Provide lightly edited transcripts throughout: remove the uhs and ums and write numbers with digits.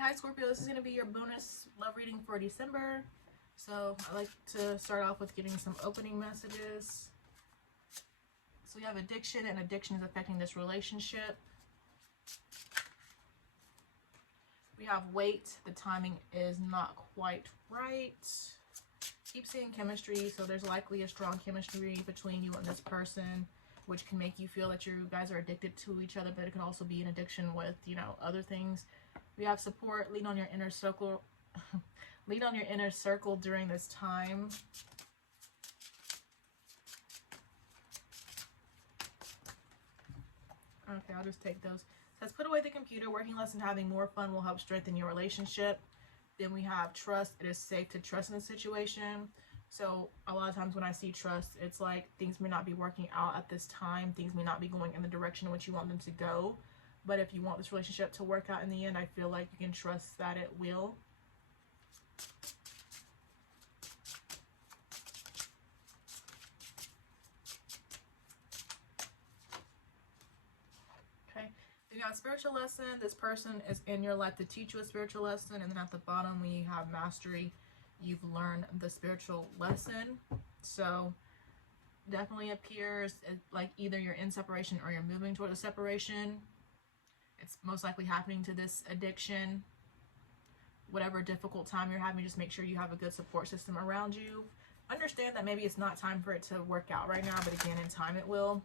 Hi Scorpio, this is going to be your bonus love reading for December. So I like to start off with getting some opening messages. So we have addiction, and addiction is affecting this relationship. We have weight, the timing is not quite right. Keep seeing chemistry, so there's likely a strong chemistry between you and this person, which can make you feel that you guys are addicted to each other, but it can also be an addiction with, other things. We have support, lean on your inner circle, lean on your inner circle during this time. Okay, I'll just take those. It says, put away the computer, working less and having more fun will help strengthen your relationship. Then we have trust. It is safe to trust in the situation. So a lot of times when I see trust, it's like things may not be working out at this time. Things may not be going in the direction in which you want them to go. But if you want this relationship to work out in the end, I feel like you can trust that it will. Okay. You got spiritual lesson. This person is in your life to teach you a spiritual lesson. And then at the bottom, we have mastery. You've learned the spiritual lesson. So definitely appears like either you're in separation or you're moving toward a separation. It's most likely happening to this addiction. Whatever difficult time you're having, just make sure you have a good support system around you. Understand that maybe it's not time for it to work out right now, but again, in time it will.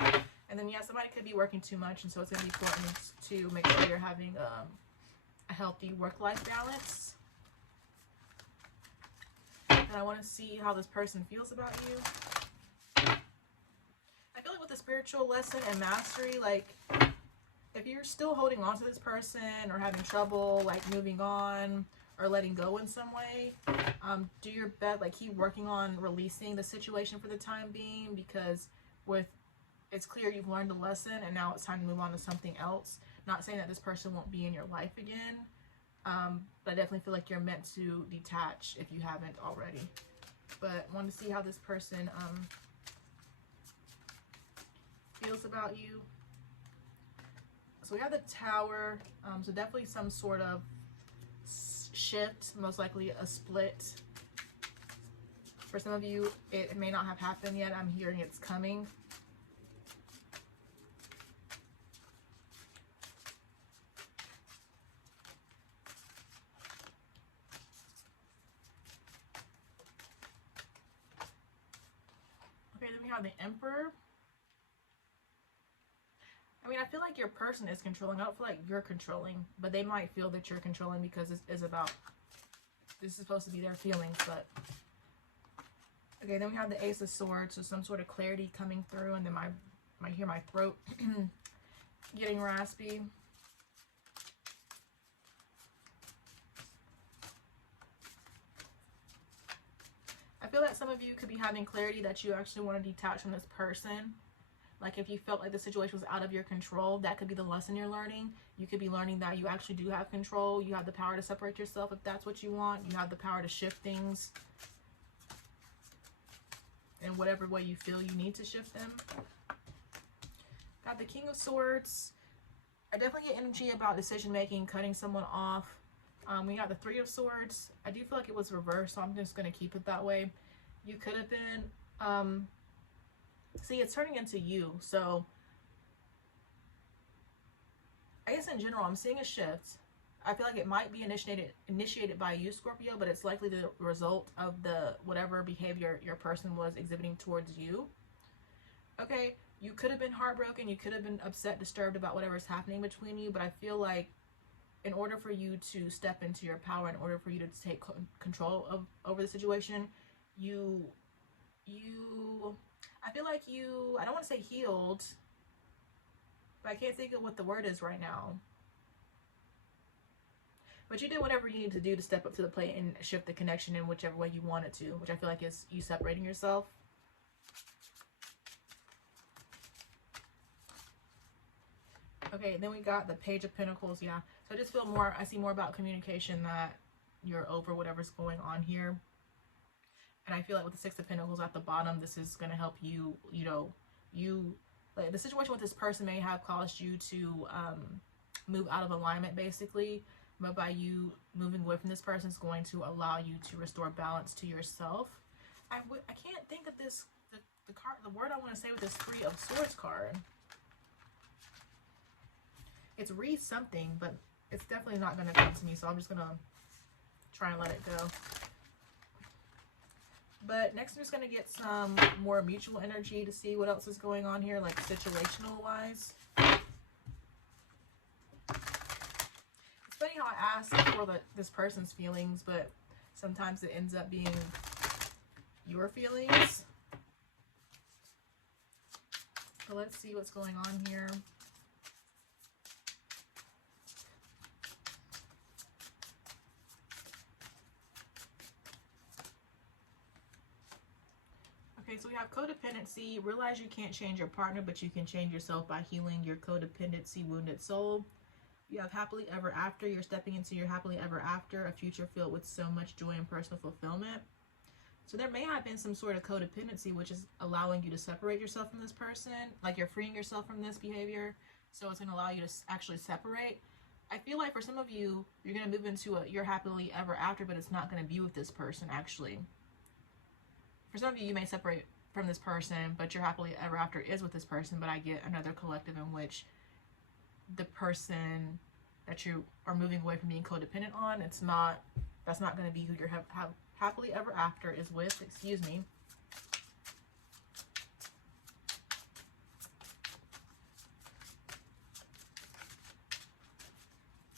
And then, yeah, somebody could be working too much, and so it's going to be important to make sure you're having a healthy work-life balance. And I want to see how this person feels about you. I feel like with the spiritual lesson and mastery, like if you're still holding on to this person or having trouble like moving on or letting go in some way, do your best, like keep working on releasing the situation for the time being, because it's clear you've learned the lesson and now it's time to move on to something else. Not saying that this person won't be in your life again, but I definitely feel like you're meant to detach if you haven't already. But I want to see how this person feels about you. So we have the Tower, so definitely some sort of shift, most likely a split. For some of you, it may not have happened yet. I'm hearing it's coming. Okay, then we have the Emperor. I mean, I feel like your person is controlling. I don't feel like you're controlling, but they might feel that you're controlling because this is supposed to be their feelings, but. Okay, then we have the Ace of Swords, so some sort of clarity coming through, and then I hear my throat getting raspy. I feel that some of you could be having clarity that you actually want to detach from this person. Like if you felt like the situation was out of your control, that could be the lesson you're learning. You could be learning that you actually do have control. You have the power to separate yourself if that's what you want. You have the power to shift things in whatever way you feel you need to shift them. Got the King of Swords. I definitely get energy about decision making, cutting someone off. We got the Three of Swords. I do feel like it was reversed, so I'm just going to keep it that way. You could have been... see, it's turning into you. So, I guess in general, I'm seeing a shift. I feel like it might be initiated by you, Scorpio, but it's likely the result of whatever behavior your person was exhibiting towards you. Okay, you could have been heartbroken. You could have been upset, disturbed about whatever's happening between you, but I feel like in order for you to step into your power, in order for you to take control over the situation, I feel like I don't want to say healed, but I can't think of what the word is right now. But you did whatever you need to do to step up to the plate and shift the connection in whichever way you wanted to, which I feel like is you separating yourself. Okay, then we got the Page of Pentacles, yeah. So I just feel I see more about communication, that you're over whatever's going on here. And I feel like with the Six of Pentacles at the bottom, this is going to help you, Like the situation with this person may have caused you to move out of alignment, basically. But by you moving away from this person is going to allow you to restore balance to yourself. I can't think of this, the card, the word I want to say with this Three of Swords card. It's read something, but it's definitely not going to come to me, so I'm just going to try and let it go. But next I'm just going to get some more mutual energy to see what else is going on here, like situational wise. It's funny how I ask for this person's feelings, but sometimes it ends up being your feelings. So let's see what's going on here. Okay, so we have codependency. Realize you can't change your partner, but you can change yourself by healing your codependency wounded soul. You have happily ever after. You're stepping into your happily ever after, a future filled with so much joy and personal fulfillment. So there may have been some sort of codependency, which is allowing you to separate yourself from this person. Like you're freeing yourself from this behavior. So it's going to allow you to actually separate. I feel like for some of you, you're going to move into your happily ever after, but it's not going to be with this person actually. For some of you, you may separate from this person, but your happily ever after is with this person. But I get another collective in which the person that you are moving away from being codependent on, that's not going to be who you're happily ever after is with. Excuse me.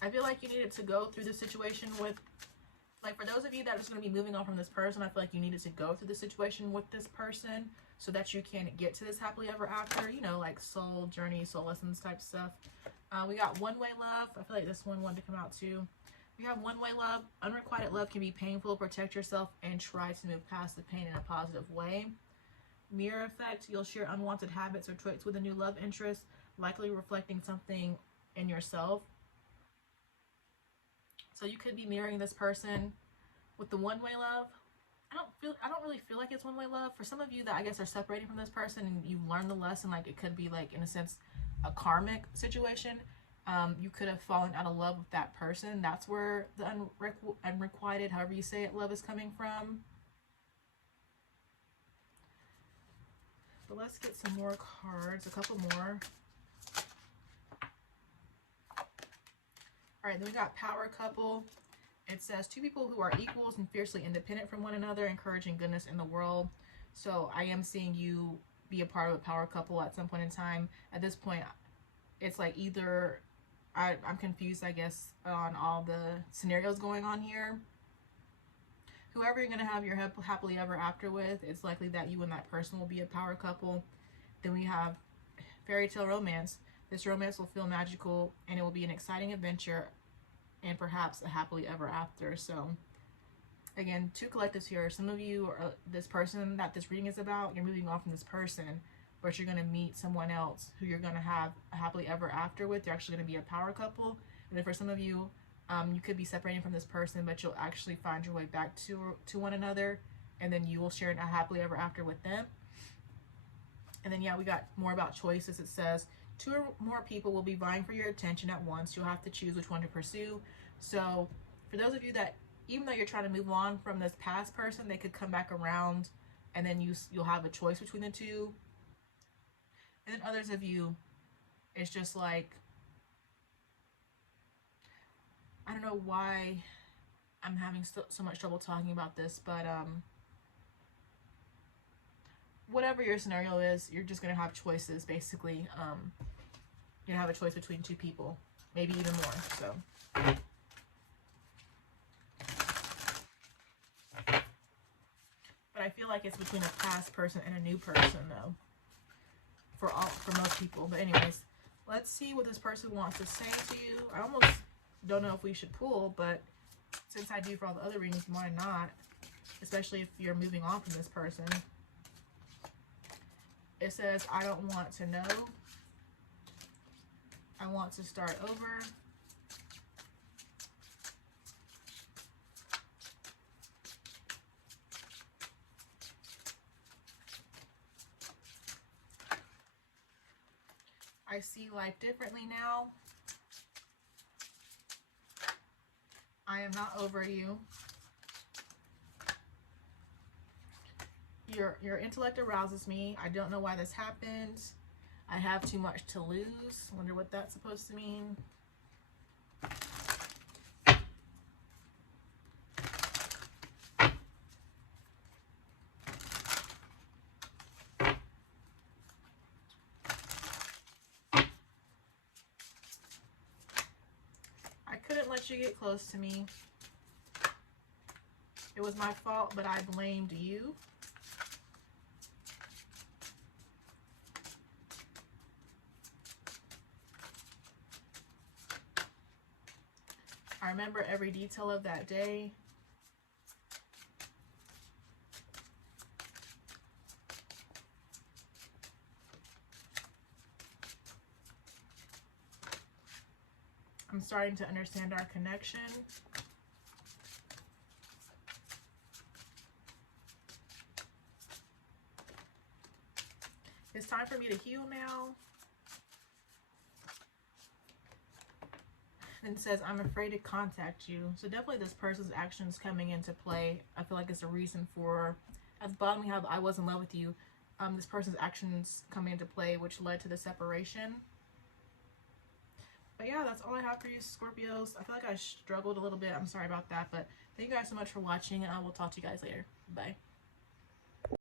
I feel like you needed to go through the situation with, like, for those of you that are just going to be moving on from this person, I feel like you needed to go through the situation with this person so that you can get to this happily ever after, you know, like soul journey, soul lessons type stuff. We got one-way love. I feel like this one wanted to come out too. We have one-way love. Unrequited love can be painful. Protect yourself and try to move past the pain in a positive way. Mirror effect. You'll share unwanted habits or traits with a new love interest, likely reflecting something in yourself. So you could be mirroring this person with the one-way love. I don't really feel like it's one-way love. For some of you that I guess are separating from this person and you've learned the lesson, like it could be like in a sense a karmic situation. You could have fallen out of love with that person. That's where the unrequited, however you say it, love is coming from. But let's get some more cards, a couple more. All right, then we got power couple. It says two people who are equals and fiercely independent from one another, encouraging goodness in the world. So I am seeing you be a part of a power couple at some point in time. At this point, it's like either I'm confused, I guess, on all the scenarios going on here. Whoever you're going to have your happily ever after with, it's likely that you and that person will be a power couple. Then we have fairy tale romance. This romance will feel magical and it will be an exciting adventure and perhaps a happily ever after. So again, two collectives here. Some of you are this person that this reading is about. You're moving on from this person, but you're going to meet someone else who you're going to have a happily ever after with. You're actually going to be a power couple. And then for some of you, you could be separating from this person, but you'll actually find your way back to one another, and then you will share a happily ever after with them. And then, yeah, we got more about choices. It says, two or more people will be vying for your attention at once. You'll have to choose which one to pursue. So for those of you that, even though you're trying to move on from this past person, they could come back around, and then you'll have a choice between the two. And then others of you, it's just like, I don't know why I'm having so much trouble talking about this, but whatever your scenario is, you're just going to have choices, basically. You're going to have a choice between two people, maybe even more, so. But I feel like it's between a past person and a new person, though, for most people. But anyways, let's see what this person wants to say to you. I almost don't know if we should pull, but since I do for all the other readings, why not? Especially if you're moving on from this person. It says, I don't want to know. I want to start over. see life differently now. I am not over you. Your intellect arouses me. I don't know why this happened. I have too much to lose. Wonder what that's supposed to mean. I couldn't let you get close to me. It was my fault, but I blamed you. I remember every detail of that day. I'm starting to understand our connection. It's time for me to heal now. And it says, I'm afraid to contact you. So definitely this person's actions coming into play. I feel like it's a reason for, at the bottom we have, I was in love with you. This person's actions coming into play, which led to the separation. But yeah, that's all I have for you, Scorpios. I feel like I struggled a little bit. I'm sorry about that. But thank you guys so much for watching, and I will talk to you guys later. Bye.